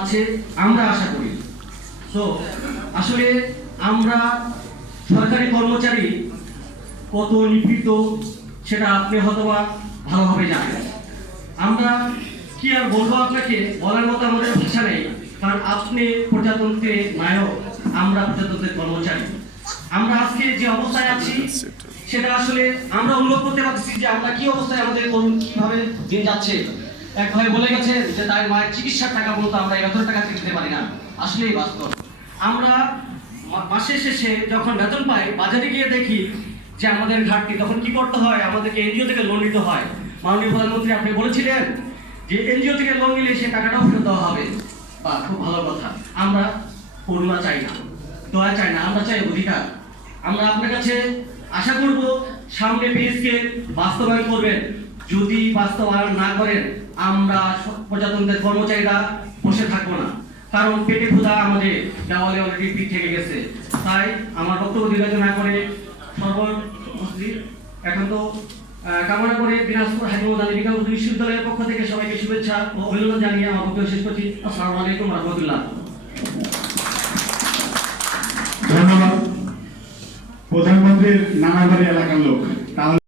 আছে আমরা আশা করি। তো আসলে আমরা সরকারি কর্মচারী কত নিপীড়িত সেটা আপনি হয়তোবা ভালোভাবে জানেন। আমরা কি আর বলবো, আপনাকে বলার মতো আমাদের ভাষা নেই, কারণ আপনি প্রজাতন্ত্রের নায়ক, আমরা প্রজাতন্ত্রের কর্মচারী। আমরা আজকে যে অবস্থায় আছি সেটা আসলে আমরা অনুভব করতে পারছি যে আমরা কি অবস্থায়, আমাদের তরুণ কিভাবে দিন যাচ্ছে। এক ভাই বলে গেছেন যে তার মায়ের চিকিৎসার টাকা বলতে আমরা 11 টাকা দিতে পারি না। আসলেই বাস্তব। আমরা মাসের শেষে যখন বেতন পাই, বাজারে গিয়ে দেখি যে আমাদের ঘাটতি, তখন কি করতে হয়, আমাদেরকে এনজিও থেকে লোন নিতে হয়। মাননীয় প্রধানমন্ত্রী আপনি বলেছিলেন যে এনজিও থেকে লোন নিলে সেই টাকাটাও ফেরত দেওয়া হবে। বা খুব ভালো কথা। আমরা করুণা চাই না, দয়া চাই না, আমরা চাই অধিকার। আমরা আপনার কাছে আশা করব সামনে পেজকে বাস্তবায়ন করবেন। যদি বাস্তবায়ন না করেন, আমরা প্রজাতন্ত্রের কর্মচারীরা বসে থাকবো না, কারণ পেটে ক্ষুধা আমাদের দেওয়ালে অলরেডি পিঠ থেকে গেছে। তাই আমার বক্তব্য দীর্ঘায়িত না করে এখন তো কামনা করে দিনাজপুর হাজি মোহাম্মদ আলী বিজ্ঞান বিশ্ববিদ্যালয়ের পক্ষ থেকে সবাইকে শুভেচ্ছা ও অভিনন্দন জানিয়ে আমার বক্তব্য শেষ করছি। আসসালামু আলাইকুম ওয়া রাহমাতুল্লাহ। ধন্যবাদ। প্রধানমন্ত্রীর নানাবাড়ি এলাকার লোক।